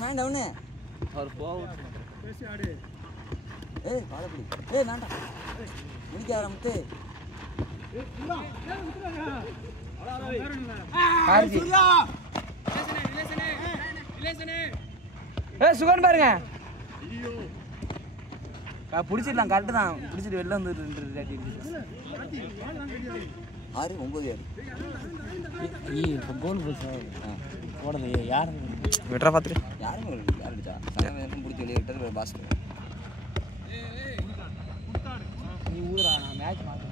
Man town அவர் பேசி ஆடு. காலப்படி வேண்டாம் முடிக்க ஆரம்பித்து சுகன் பாருங்க பிடிச்சிடலாம். கரெக்டு தான், பிடிச்சிட்டு வெளில வந்து 6 9 இப்போ கோல் போச்சு ஓடது. யாரும் விட்ரா பார்த்துட்டு யாரும் யாருச்சா பிடிச்சி வெளியே விட்டது பாஸ்கர். நீ ஊதுறா, நான் மேட்ச் மாற்றேன்.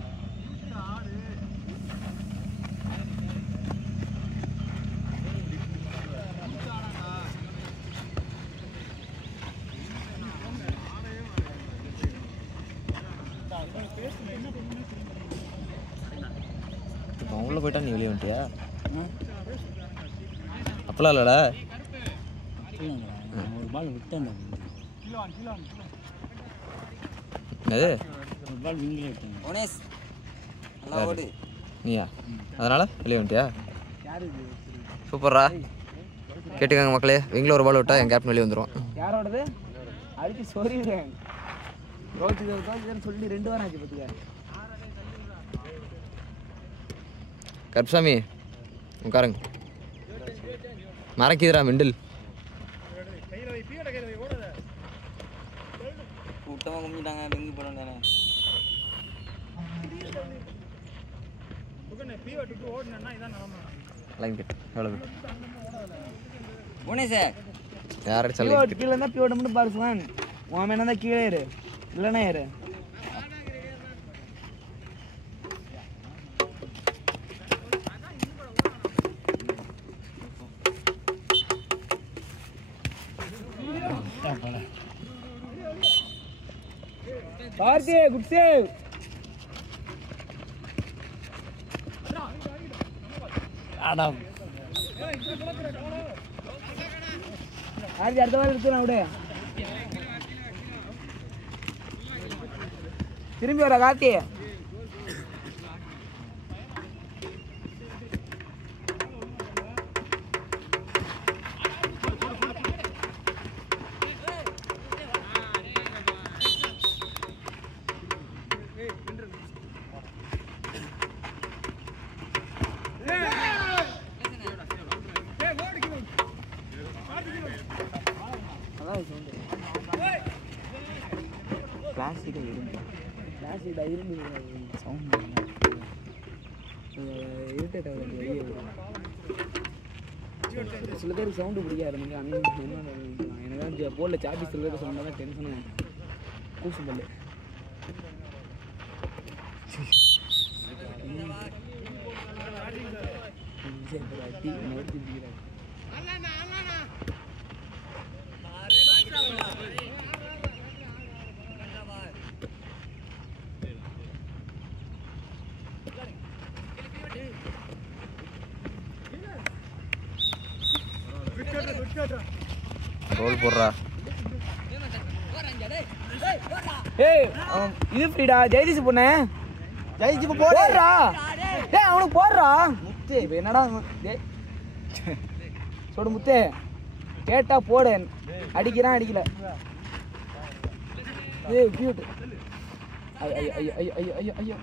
உள்ள போயிட்டா நீ வெளியே வந்துட்டியா? அப்பெல்லாம் இல்லடா, ஒரு பால் விட்டேன். நீயா? அதனால வெளியே வந்துட்டியா? சூப்பர்ரா. கேட்டுக்கோங்க மக்களே, விங்கில் ஒரு பால் விட்டா என் கேப்டன் வெளியே வந்துடும். யாரோடது அடிச்சு சொல்லிடுறேன். சொல்லி 2 வாரம் ஆச்சு பார்த்துக்க. கருப்சாமி உட்காருங்க. மறக்கிதுரா மெண்டில். கூட்டமாக கும்பிட்டாங்க. வெங்கி போடாங்க. லைன் கட் எவ்வளோ போனே சார். யாரும் சொல்ல கீழே இருந்தால் பியோட மட்டும் பாரு சுவன். உன் மேலே தான் கீழே ஏறு, இல்லைன்னா ஏறு. Party, good save. Adam. அடுத்த வாரம் இருக்கு நான் விட. திரும்பி வர கார்த்தி. சில பேருக்கு சவுண்டு பிடிக்காது. எனக்கு போர்டில் சாப்பி சில பேருக்கு சவுண்டாக தான் டென்ஷனும் கூசு பல்லு. ரோல் போடுறா. ஏய் இது ஃப்ரீடா. ஜெயதீஷ் பொண்ணு ஜெயதீஷ் போடுறா. டேய் அவனுக்கு போடுறா. முத்து என்னடா டேய் சொடு முத்து கேட்டா போடு. அடிக்கிறான் அடிக்கல. ஏய் கியூட். ஐயோ ஐயோ ஐயோ ஐயோ ஐயோ ஐயோ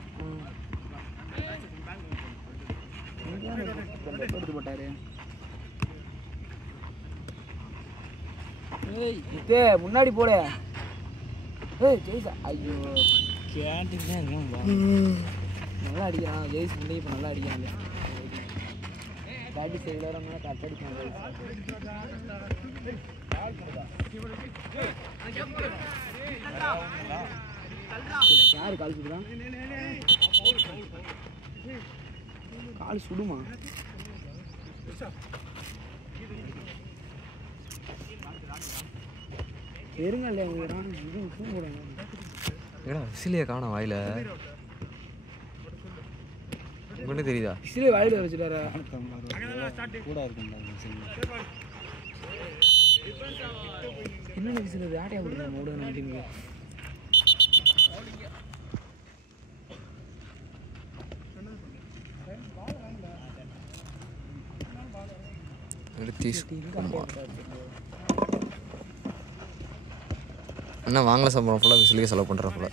எடுத்து போட்டாரு. முத்து முன்னாடி போடு. ஏய் ஜெய்ஸ் ஐயோ கேண்டிங் தான் நல்லா அடிக்கிறான். ஜெய்ஸ் முன்னாடி இப்போ நல்லா அடிக்கிறாங்க. பேட்டி சைடில் வரவங்க கரெக்டாக அடிக்கிறாங்க. யாரு கால் சுடுறான்? கால் சுடுமா? பெருங்கல்ல விசிலியை காணோம் வாயில. உங்களுக்கு தெரியுதா? விசிலியை வாயில வச்சுட்டாரா? கூட இருக்கும் என்ன விசில் ஆட்டையா கொடுக்குறாங்க ஓட மாட்டேங்குது. நிதிஷ் குமார். என்ன வாங்கல சம்பளம் ஃபுல்லாக விசிலுக்கு செலவு பண்ணுற போல.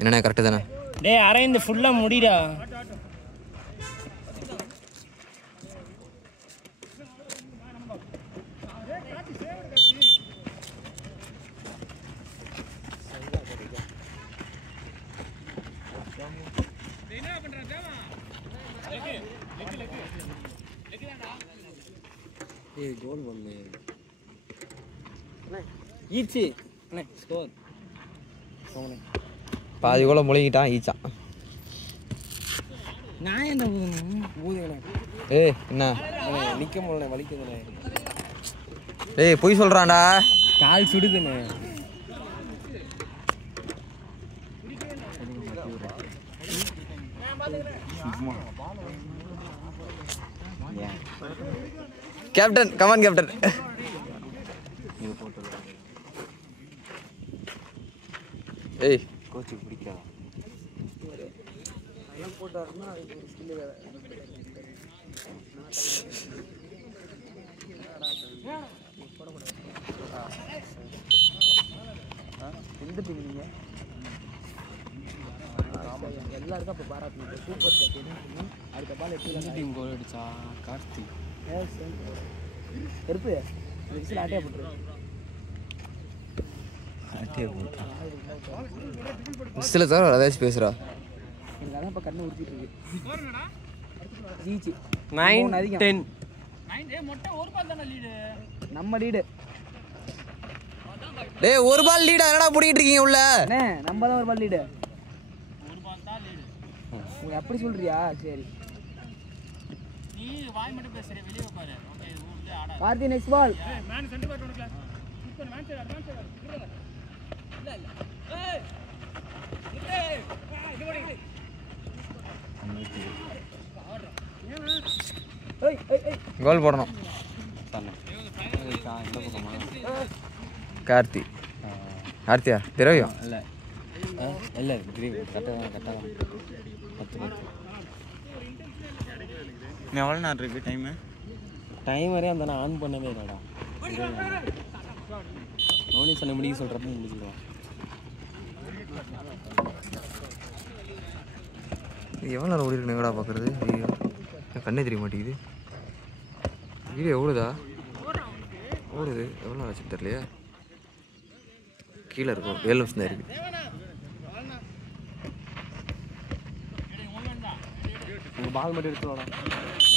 என்னண்ணே கரெக்டு தானே? டேய் அரைந்து ஃபுல்லாக முடிடா. கோல் பண்ணு ஈச்சி அண்ணே ஸ்கோர். பாதி கூட முழுங்கிட்டான் ஈச்சான். நான் என்ன ஊதுண்ணே? ஏய் என்ன நிற்க முடியல வலிக்குதுண்ணே. ஏய் பொய் சொல்கிறான்டா. கால் சுடுதுண்ணே. Captain come on captain. ஏய் கோச்சுக்கு பிடிக்காதா? போட்டாருன்னா அதுக்கு ஒரு ஸ்கில்லு வேறு. எந்த டீம் நீங்கள்? எல்லாருக்கும் அப்போ பாராட்டு. Super captain. அடுத்த பால் எப்படி டீம் கோல் அடிச்சா? கார்த்திக் கருப்பு விசில் ஆட்டையா போட்டுரு. விசில தவிர ஏதாச்சும் பேசுகிறா. எனக்கு அதான் இப்போ கண்ணு உறுத்திட்டு இருக்கு. ஜீச்சு 9-10. நம்ம லீடு. டேய் ஒரு பால் லீடா என்னடா புடிக்கிட்டு இருக்கீங்க உள்ள? அண்ணே நம்ம தான் ஒரு பால் லீடு. நீ அப்படி சொல்றியா? சரி நீ வாய் மட்டும் பேசுற, வெளிய பாரு. ஓகே இது ஊர்ல ஆடா. Karthi next ball. Man centre பார் உனக்கு. இப்போ மேன் சைடு அட்வான்ஸ் இல்ல இல்ல. ஏய் ஏய் இது ஓடி. ஏய் ஏய் ஏய் கோல் போடணும். கார்த்தி கார்த்தியா திரவியம் இல்ல இல்ல கிரீன் கரெக்டாக 10 எவ்வளோ நேரம் இருக்கு டைம் வரையும் அந்த நான் ஆன் பண்ணவே இல்லைடா. நோனி சொன்ன முடிக்க சொல்கிறப்ப முடிச்சுடுவான். இது எவ்வளோ நேரம் ஓடி இருக்கு எங்கடா பார்க்குறது? ஐயோ கண்ணே தெரிய மாட்டேங்குது. வீடியோ ஓடுதா? ஓடுது. எவ்வளோ நேரம் ஆச்சு தெரியலையா? கீழே இருக்கும் 7 நிமிஷம் தான் இருக்குது. பால் மட்டும் எடுத்துருவாடா.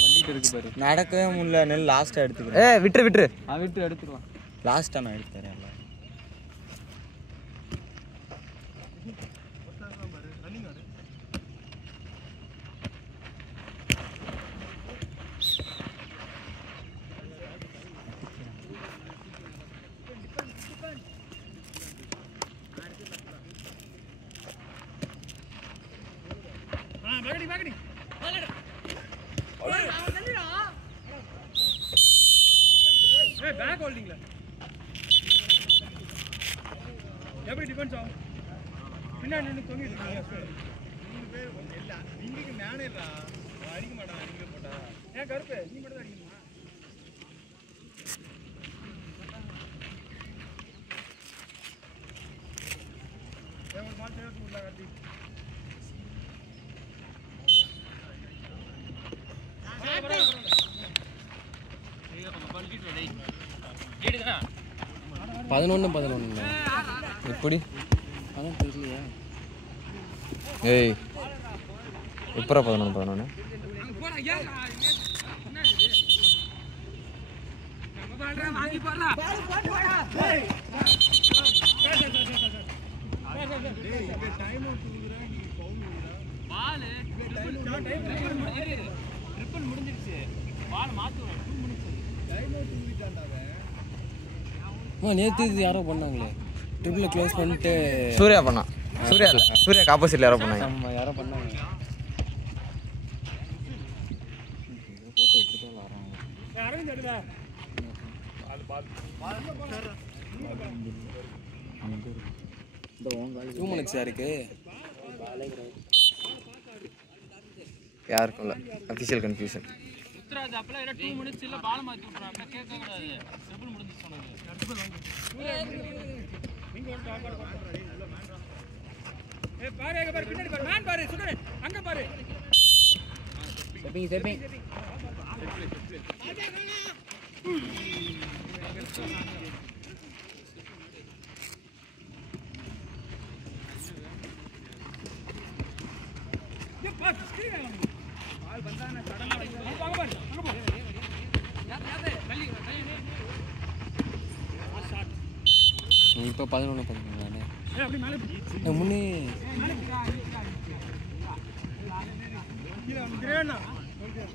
வண்டிட்டு இருக்கு பாரு. நடக்கவே முடியல. நெல் லாஸ்ட்டாக எடுத்துக்கிறேன். விட்டுரு விட்டுரு. விட்டு எடுத்துருவான். லாஸ்ட்டாக நான் எடுத்துறேன். பேக் ஹோல்டிங்ல எப்படி டிஃபென்ஸ் ஆகும்? பின்னாடி நின்று தொங்கிட்டு இருக்கீங்க. நீங்க நானேடா அடிக்க மாட்டான். நீங்க போட்டா ஏன் கருப்பு நீ மட்டும் தான் அடிக்கணுமா? ஒரு மால் சேவ் பண்ணல கார்த்தி. பதினொன்று எப்படி? அதான் தெரியலையா? ஏய் எப்பரா 11 நேற்று இது யாரோ பண்ணாங்களே, ட்ரிபிள் க்ளோஸ் பண்ணிட்டு சூர்யா பண்ணான். சூர்யா இல்லை, சூர்யாக்கு ஆப்போசிட்ல யாரோ பண்ணாங்க. நம்ம யாரோ பண்ணாங்க. யாருக்கு யாருக்கும் இல்லை, அஃபிஷியல் கன்ஃபியூஷன். முத்துராஜ் அப்பல என்ன 2 மினிட்ஸ் இல்ல பால் மாத்தி விட்டுறாங்க கேட்க கூடாது ட்ரிபிள் முடிஞ்சு சொன்னது நீங்க வந்து ஆகாட பண்றீங்க ஏய் பாரு அங்க பாரு பின்னாடி பாரு மேன் பாரு சுடரே அங்க பாரு செப்பிங் ये पास स्क्रीन है बाल बंदा ना सडन अங்க பாரு அங்க போ யாதே மல்லி ஷாட் இப்போ 11 பண்ணுங்களானே ஏய் அப்படி மேலே முன்னே கீழ கிரேனா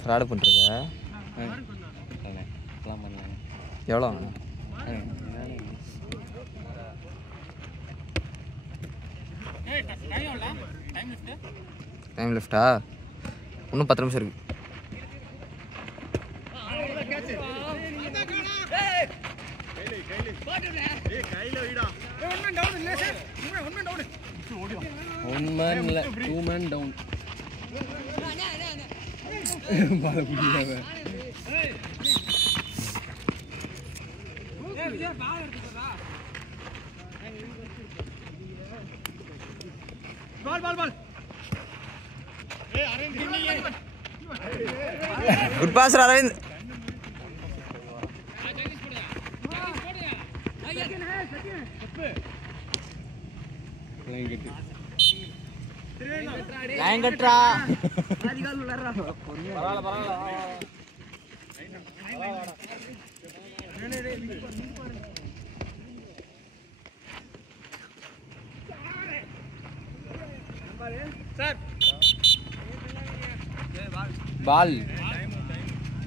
ஃப்ராட் பண்ணிருக்க ப்ளான் பண்ணலாம் எவ்வளோ ஏய் டைம் எவ்வளவு டைம் லிஃப்ட் டைம் லெஃப்டா இன்னும் 10 நிமிஷம் இருக்கு ஒன் மேன் இல்ல 2 மேன் டவுன் பால் குடியாவே ball good pass Aravind line கட்றா சார் பால்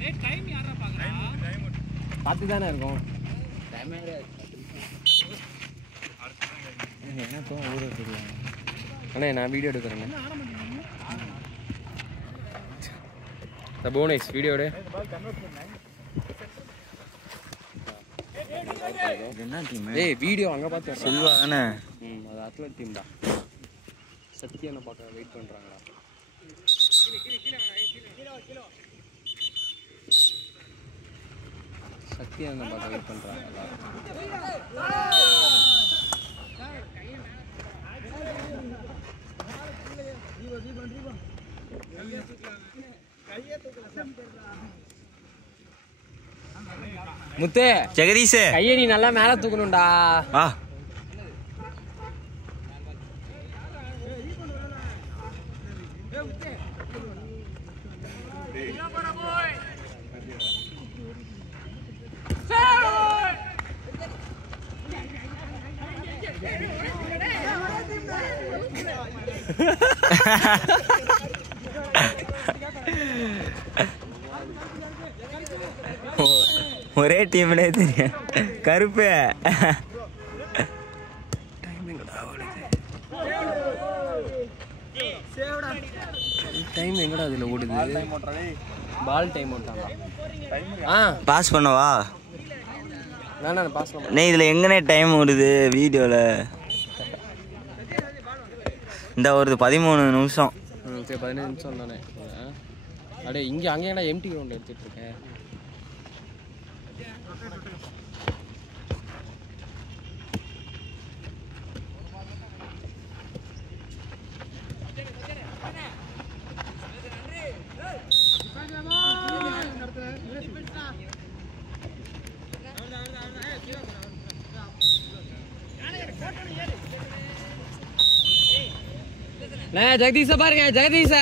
ஏய் டைம் யாரா பாக்குறா பார்த்து தானே இருக்கும் டைமே கிடையாது எனக்கும் ஊரே தெரியும் அண்ணே நான் வீடியோ எடுக்கிறேண்ணே போனஸ் வீடியோ எடு என்ன டீம் ஏய் வீடியோ அங்கே பார்த்து செல்வா தானே அது அத்லட் டீம் தான் சத்தியனை பார்க்க வெயிட் பண்ணுறாங்களா சத்தியனை பார்க்க வெயிட் பண்ணுறாங்களா முத்தே ஜெகதீஷ் கையை நீ நல்லா மேல தூக்கணும்டா வா ஒரே டீம்லே தெரியும் கருப்பு டைம் எங்கடா அதில் ஓடுது பால் டைம் ஓட்டாங்க பாஸ் பண்ணவா வேணா பாஸ் பண்ண நீ இதில் எங்கனே டைம் ஓடுது வீடியோவில் இந்த ஒரு 13 நிமிஷம் சரி 15 நிமிஷம் தானே அடே இங்கே அங்கேயா எம்டி கிரவுண்ட் எடுத்துகிட்டு இருக்கேன் ஜெகதீஷ பாருங்க ஜெகதீஷ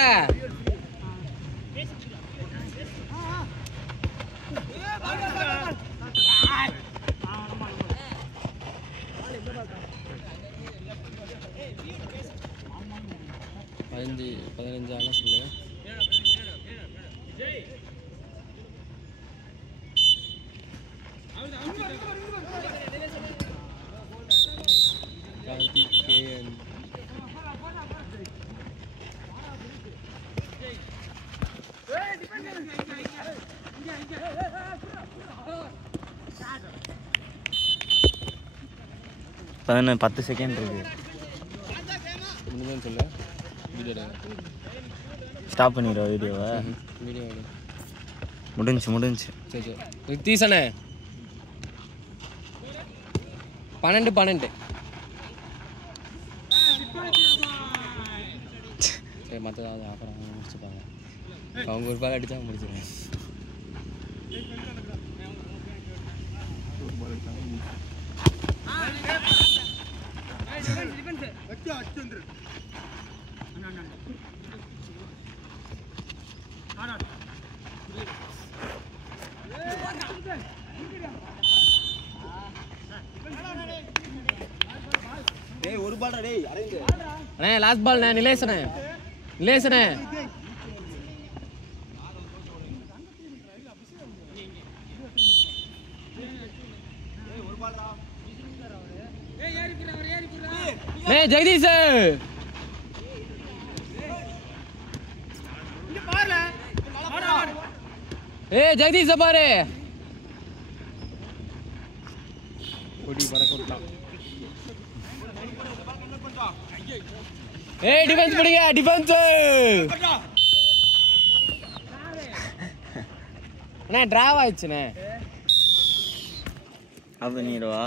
பதினஞ்சு ஆனா சொல்லு கார்த்திகேயன் பதினொன்று 10 செகண்ட் இருக்கு முடிஞ்சு சொல்லு வீடியோ ஸ்டாப் பண்ணிடுவா வீடியோவை வீடியோ முடிஞ்சு சரி சரி நித்தீசனே 12 சரி மற்றதாவது அப்புறம் முடிச்சுப்பாங்க அவங்க ஒரு பால் அடித்தா முடிச்சிடுவேன் ஒரு பால்டா டேய் அரவிந்த் அண்ணே லாஸ்ட் பால் நிலேசனே ஜெகதீஷ் ஜெகதீஷ் பாரு கொடி பறக்கட்டான் டிஃபென்ஸ் பிடிங்க டிஃபென்ஸ் அண்ணே டிராவ் ஆயிடுச்சுண்ணே ஆஃப் பண்ணிடுவா